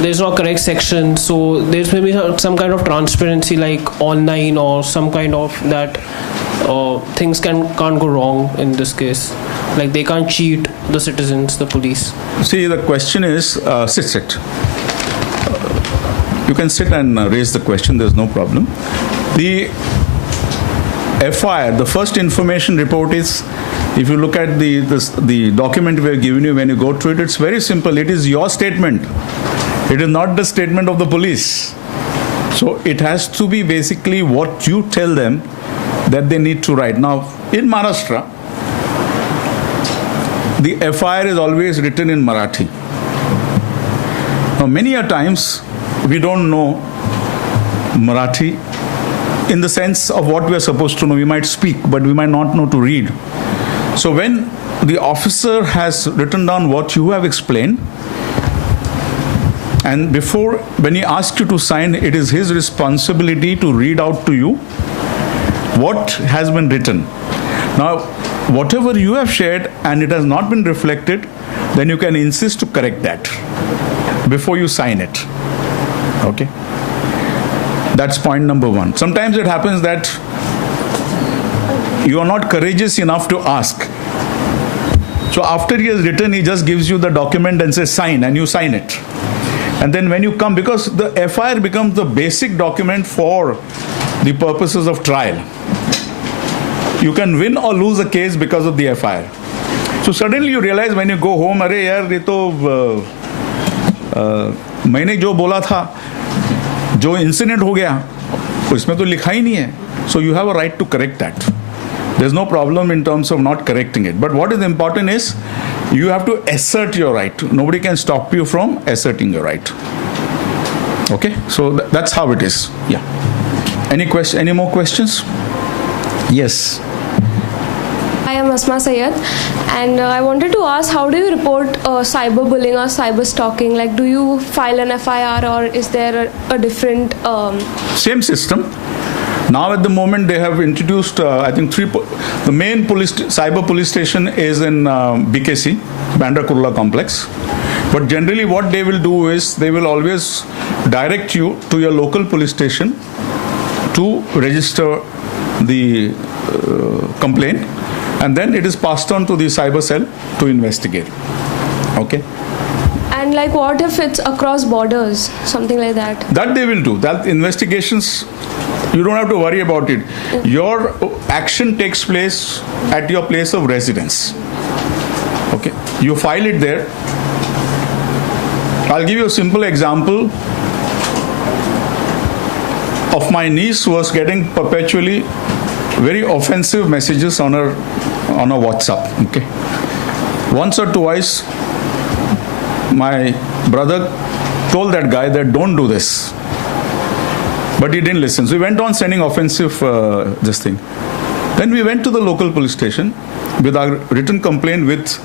there's no correct section, so there's maybe some kind of transparency like online or some kind of that things can't go wrong in this case. Like they can't cheat the citizens, the police. See, the question is, sit. You can sit and raise the question, there's no problem. The FIR, the first information report is, if you look at the document we have given you, when you go through it, it's very simple. It is your statement. It is not the statement of the police. So it has to be basically what you tell them that they need to write. Now, in Maharashtra, the FIR is always written in Marathi. Now, many a times, we don't know Marathi in the sense of what we are supposed to know. We might speak, but we might not know to read. So when the officer has written down what you have explained, and before, when he asks you to sign, it is his responsibility to read out to you what has been written. Now, whatever you have shared and it has not been reflected, then you can insist to correct that before you sign it. Okay? That's point number one. Sometimes it happens that you are not courageous enough to ask. So after he has written, he just gives you the document and says sign, and you sign it. And then when you come, because the FIR becomes the basic document for the purposes of trial. You can win or lose a case because of the FIR. So suddenly you realize when you go home, अरे यार ये तो मैंने जो बोला था, जो incident हो गया, उसमें तो लिखा ही नहीं है. So you have a right to correct that. There's no problem in terms of not correcting it. But what is important is you have to assert your right. Nobody can stop you from asserting your right. Okay? So that's how it is. Yeah. Any more questions? Yes. I am Asma Sayed, and I wanted to ask, how do you report cyberbullying or cyber stalking? Like, do you file an FIR, or is there a different... Same system. Now at the moment they have introduced, I think the main cyber police station is in BKC, Bandra Kurla complex. But generally what they will do is they will always direct you to your local police station to register the complaint, and then it is passed on to the cyber cell to investigate. Okay? And like, what if it's across borders, something like that? That they will do. That investigations, you don't have to worry about it. Your action takes place at your place of residence. Okay? You file it there. I'll give you a simple example of my niece who was getting perpetually very offensive messages on her WhatsApp. Okay? Once or twice, my brother told that guy that don't do this. But he didn't listen. So we went on sending offensive this thing. Then we went to the local police station with our written complaint with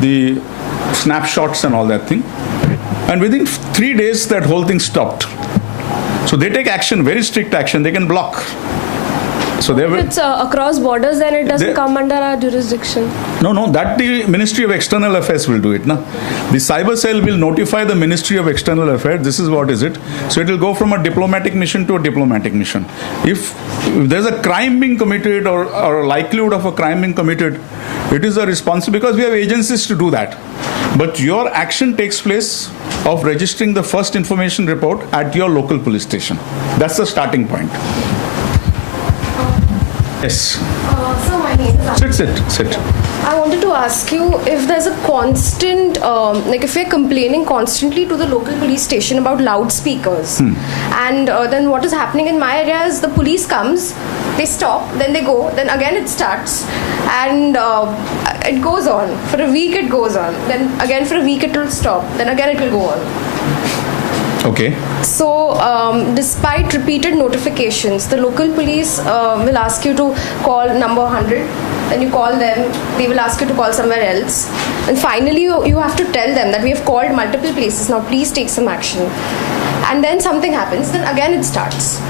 the snapshots and all that thing. And within 3 days, that whole thing stopped. So they take action, very strict action. They can block. So they If it's across borders, then it doesn't come under our jurisdiction. No, that the Ministry of External Affairs will do it. Na? The cyber cell will notify the Ministry of External Affairs, this is what is it. So it will go from a diplomatic mission to a diplomatic mission. If there's a crime being committed or a likelihood of a crime being committed, it is a responsibility, because we have agencies to do that. But your action takes place of registering the first information report at your local police station. That's the starting point. Yes. So my name is Sit. I wanted to ask you if there's a constant, like if we're complaining constantly to the local police station about loudspeakers, and then what is happening in my area is the police comes, they stop, then they go, then again it starts, and it goes on. For a week it goes on, then again for a week it will stop, then again it will go on. Okay. So, despite repeated notifications, the local police will ask you to call number 100. Then you call them, they will ask you to call somewhere else. And finally, you have to tell them that we have called multiple places, now please take some action. And then something happens, then again it starts.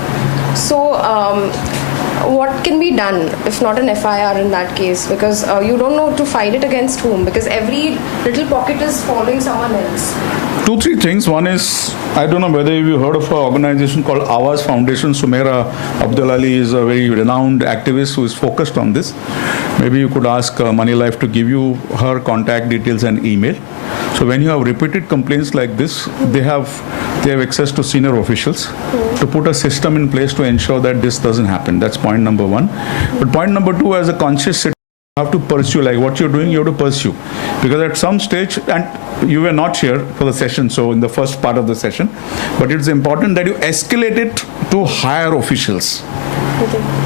So, what can be done if not an FIR in that case? Because you don't know to file it against whom, because every little pocket is following someone else. 2-3 things. One is, I don't know whether you heard of an organization called Awaz Foundation. Sumaira Abdul Ali is a very renowned activist who is focused on this. Maybe you could ask Money Life to give you her contact details and email. So when you have repeated complaints like this, they have access to senior officials to put a system in place to ensure that this doesn't happen. That's point number one. But point number two, as a conscious citizen, you have to pursue, like what you're doing, you have to pursue. Because at some stage, and you were not here for the session, so in the first part of the session, but it's important that you escalate it to higher officials.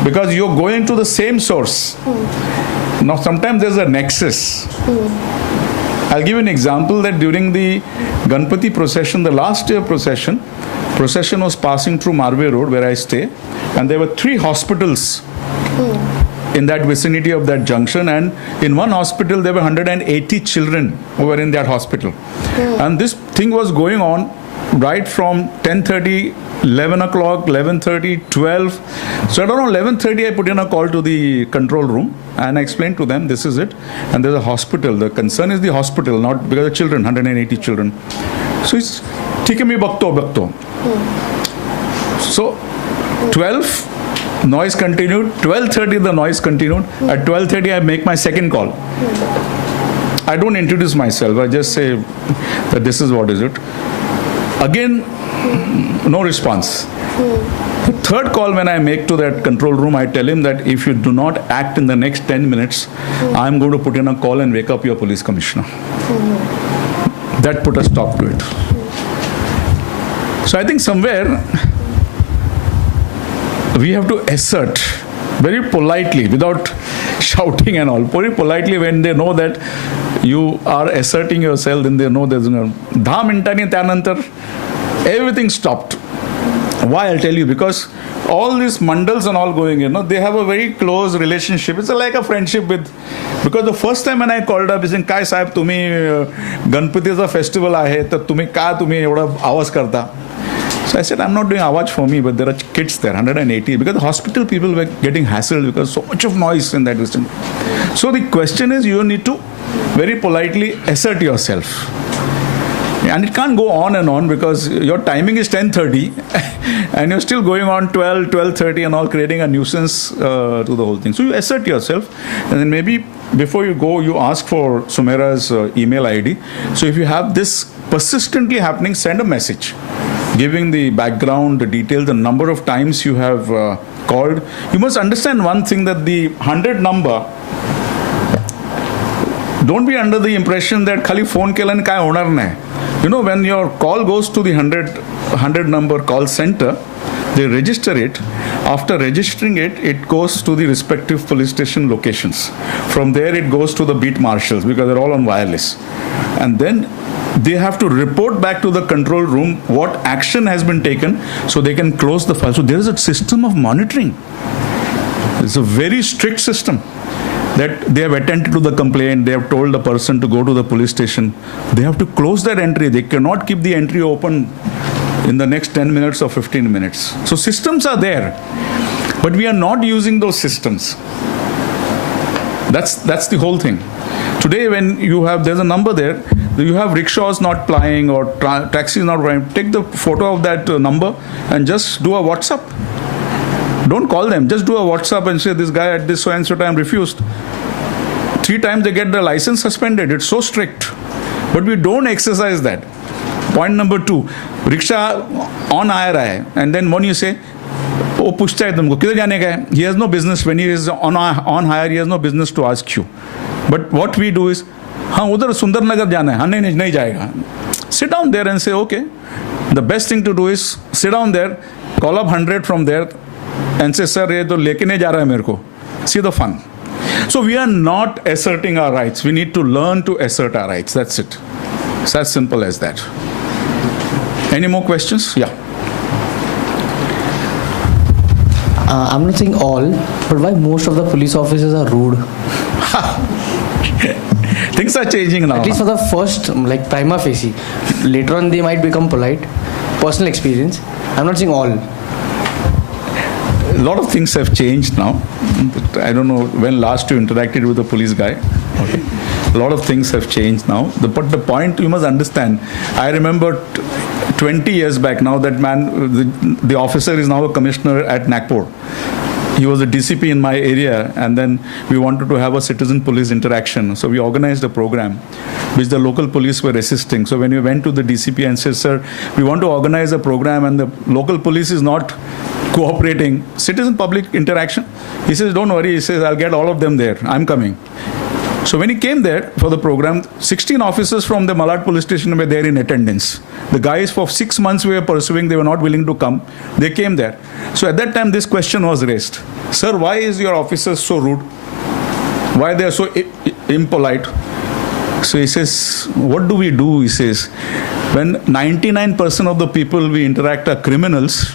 Because you're going to the same source. Now, sometimes there's a nexus. I'll give you an example that during the Ganpati procession, the last year procession was passing through Marve Road, where I stay, and there were 3 hospitals in that vicinity of that junction, and in one hospital there were 180 children who were in that hospital. And this thing was going on right from 10:30, 11 o'clock, 11:30, 12. So at around 11:30 I put in a call to the control room and I explained to them, this is it, and there's a hospital. The concern is the hospital, not because of children, 180 children. So it's, ठीक है मैं बकतो. So 12, noise continued. 12:30 the noise continued. At 12:30 I make my second call. I don't introduce myself. I just say that this is what is it. Again, no response. The third call when I make to that control room, I tell him that if you do not act in the next 10 minutes, I'm going to put in a call and wake up your police commissioner. That put a stop to it. So I think somewhere we have to assert very politely, without shouting and all, very politely, when they know that you are asserting yourself, then they know there's no 10 minutani tyanantar everything stopped. Why? I'll tell you, because all these mandals and all going in, they have a very close relationship. It's like a friendship with, because the first time when I called up, he said, "Kai sahib, tumhi Ganpati's festival aahe, तर तुम्ही का तुम्ही एवढा आवाज करता?" So I said, I'm not doing awaj for me, but there are kids there, 180, because the hospital people were getting hassled because so much of noise in that distance. So the question is, you need to very politely assert yourself. And it can't go on and on, because your timing is 10:30 and you're still going on 12, 12:30 and all, creating a nuisance to the whole thing. So you assert yourself, and then maybe before you go, you ask for Sumaira's email ID. So if you have this persistently happening, send a message giving the background, the details, the number of times you have called. You must understand one thing, that the 100 number, don't be under the impression that khali phone kelan kai honar nahi. When your call goes to the 100 number call center, they register it. After registering it, it goes to the respective police station locations. From there, it goes to the beat marshals, because they're all on wireless. And then they have to report back to the control room what action has been taken, so they can close the file. So there is a system of monitoring. It's a very strict system, that they have attended to the complaint, they have told the person to go to the police station. They have to close that entry. They cannot keep the entry open in the next 10 minutes or 15 minutes. So systems are there, but we are not using those systems. That's the whole thing. Today, when there's a number there, you have rickshaws not plying or taxis not plying, take the photo of that number and just do a WhatsApp. Don't call them, just do a WhatsApp and say, this guy at this so and so time refused. 3 times they get the license suspended. It's so strict. But we don't exercise that. Point number 2, rickshaw on air hai, and then when you say, oh, pushta hai tumko, kidhar jane ka hai? He has no business, when he is on hire, he has no business to ask you. But what we do is, हाँ उधर सुंदर नगर जाना है, हाँ नहीं जाएगा. Sit down there and say, okay. The best thing to do is sit down there, call up 100 from there, and say, sir, ये तो लेके नहीं जा रहा है मेरे को. See the fun. So we are not asserting our rights. We need to learn to assert our rights. That's it. It's as simple as that. Any more questions? Yeah. I'm not saying all, but why most of the police officers are rude? Things are changing now. At least for the first, like prima facie. Later on, they might become polite. Personal experience. I'm not saying all. lot of things have changed now. I don't know when last you interacted with a police guy. Okay. A lot of things have changed now. But the point you must understand, I remember 20 years back now, that man, the officer is now a commissioner at Nagpur. He was a DCP in my area, and then we wanted to have a citizen police interaction. So we organized a program which the local police were assisting. So when we went to the DCP and said, sir, we want to organize a program and the local police is not cooperating, citizen public interaction. He says, don't worry. He says, I'll get all of them there. I'm coming. So when he came there for the program, 16 officers from the Malad police station were there in attendance. The guys for 6 months we were pursuing, they were not willing to come. They came there. So at that time this question was raised. Sir, why is your officers so rude? Why they are so impolite? So he says, what do we do? He says, when 99% of the people we interact are criminals,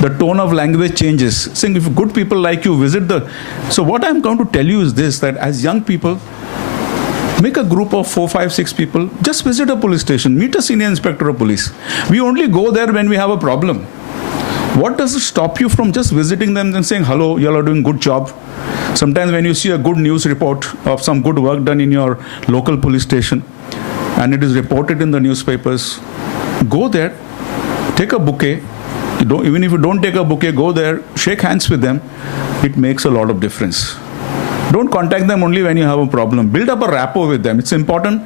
the tone of language changes. Saying if good people like you visit the... So what I'm going to tell you is this, that as young people, make a group of 4, 5, 6 people, just visit a police station, meet a senior inspector of police. We only go there when we have a problem. What does it stop you from just visiting them and saying, hello, you all are doing good job? Sometimes when you see a good news report of some good work done in your local police station, and it is reported in the newspapers, go there, take a bouquet. Even if you don't take a bouquet, go there, shake hands with them. It makes a lot of difference. Don't contact them only when you have a problem. Build up a rapport with them. It's important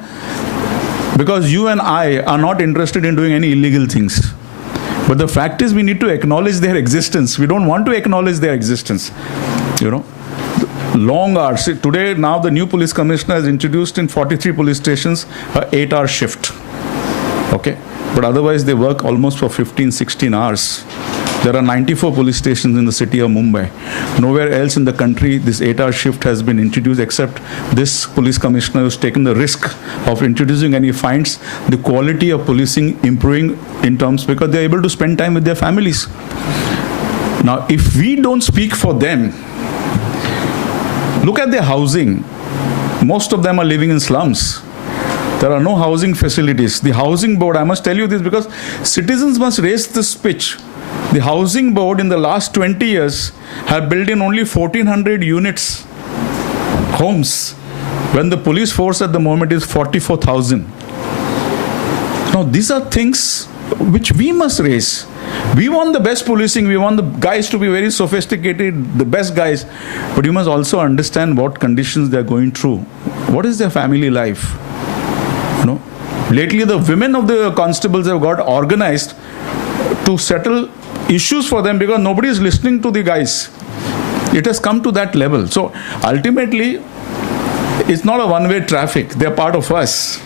because you and I are not interested in doing any illegal things. But the fact is we need to acknowledge their existence. We don't want to acknowledge their existence. You know, long hours. See, today, now the new police commissioner has introduced in 43 police stations a 8-hour shift. Okay. But otherwise they work almost for 15, 16 hours. There are 94 police stations in the city of Mumbai. Nowhere else in the country this 8-hour shift has been introduced except this police commissioner who's taken the risk of introducing, and he finds the quality of policing improving in terms because they're able to spend time with their families. Now, if we don't speak for them, look at their housing. Most of them are living in slums. There are no housing facilities. The housing board, I must tell you this because citizens must raise this pitch. The housing board in the last 20 years have built in only 1,400 units, homes, when the police force at the moment is 44,000. Now, these are things which we must raise. We want the best policing. We want the guys to be very sophisticated, the best guys. But you must also understand what conditions they're going through. What is their family life? No. Lately, the women of the constables have got organized to settle issues for them because nobody is listening to the guys. It has come to that level. So ultimately, it's not a one-way traffic. They're part of us.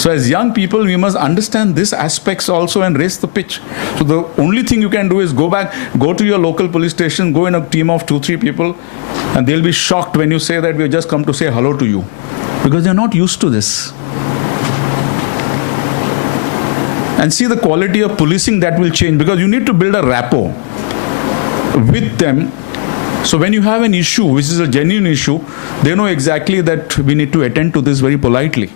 So as young people, we must understand these aspects also and raise the pitch. So the only thing you can do is go back, go to your local police station, go in a team of 2, 3 people, and they'll be shocked when you say that we have just come to say hello to you. Because they're not used to this. And see the quality of policing that will change because you need to build a rapport with them. So when you have an issue, which is a genuine issue, they know exactly that we need to attend to this very politely.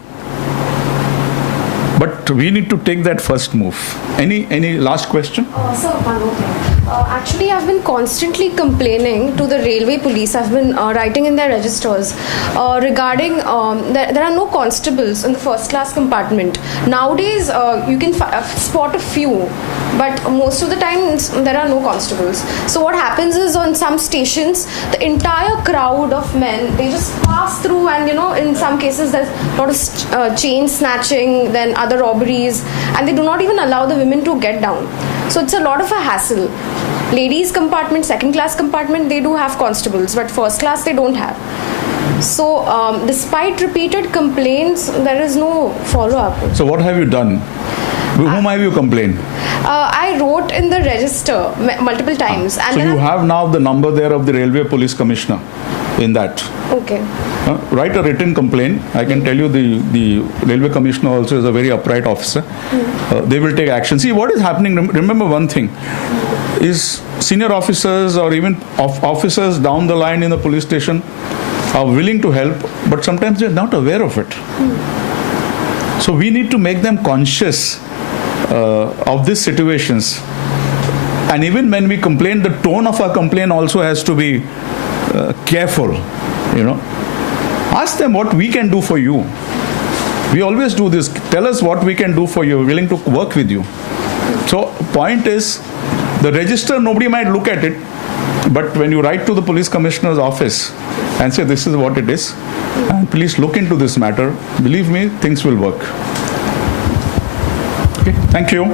But we need to take that first move. Any last question? Sir, one more thing. Actually, I've been constantly complaining to the railway police. I've been writing in their registers regarding there are no constables in the first class compartment. Nowadays, you can spot a few, but most of the time there are no constables. So what happens is on some stations, the entire crowd of men, they just pass through, and in some cases there's a lot of chain snatching, then other robberies, and they do not even allow the women to get down. So it's a lot of a hassle. Ladies compartment, second class compartment, they do have constables, but first class they don't have. So despite repeated complaints, there is no follow-up. So what have you done? With whom have you complained? I wrote in the register multiple times. And so you have now the number there of the railway police commissioner in that. Okay. Write a written complaint. I can tell you the railway commissioner also is a very upright officer. They will take action. See what is happening. Remember one thing is senior officers or even officers down the line in the police station are willing to help, but sometimes they're not aware of it. So we need to make them conscious of these situations. And even when we complain, the tone of our complaint also has to be careful, you know. Ask them what we can do for you. We always do this. Tell us what we can do for you. We're willing to work with you. So point is, the register, nobody might look at it, but when you write to the police commissioner's office and say this is what it is, and please look into this matter, believe me, things will work. Okay, thank you.